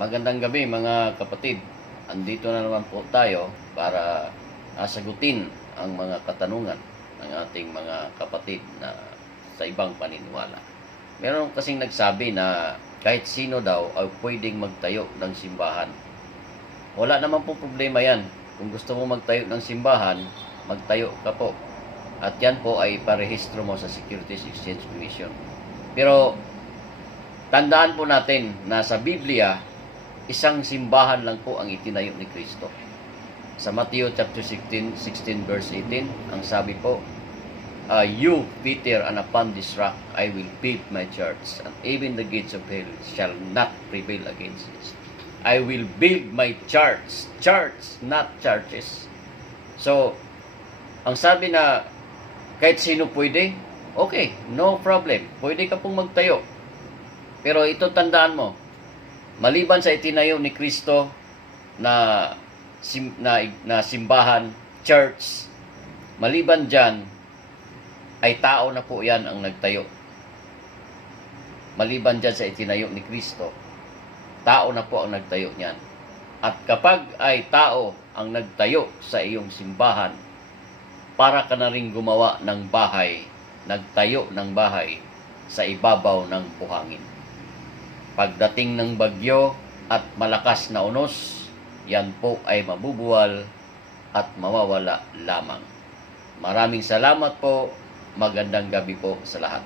Magandang gabi mga kapatid. Andito na naman po tayo para sagutin ang mga katanungan ng ating mga kapatid na sa ibang paniniwala. Meron kasing nagsabi na kahit sino daw ay pwedeng magtayo ng simbahan. Wala naman po problema yan. Kung gusto mo magtayo ng simbahan, magtayo ka po. At yan po ay parehistro mo sa Securities Exchange Commission. Pero tandaan po natin na sa Biblia, isang simbahan lang po ang itinayo ni Kristo. Sa Matthew chapter 16 verse 18, ang sabi po, You, Peter, and upon this rock I will build my church, and even the gates of hell shall not prevail against it. I will build my church, not churches. So, ang sabi na kahit sino pwede, okay, no problem. Pwede ka pong magtayo. Pero ito tandaan mo, maliban sa itinayo ni Kristo na simbahan, church, maliban dyan, ay tao na po yan ang nagtayo. Maliban dyan sa itinayo ni Kristo, tao na po ang nagtayo niyan. At kapag ay tao ang nagtayo sa iyong simbahan, para ka na rin gumawa ng bahay, nagtayo ng bahay sa ibabaw ng buhangin. Pagdating ng bagyo at malakas na unos, yan po ay mabubuwal at mawawala lamang. Maraming salamat po. Magandang gabi po sa lahat.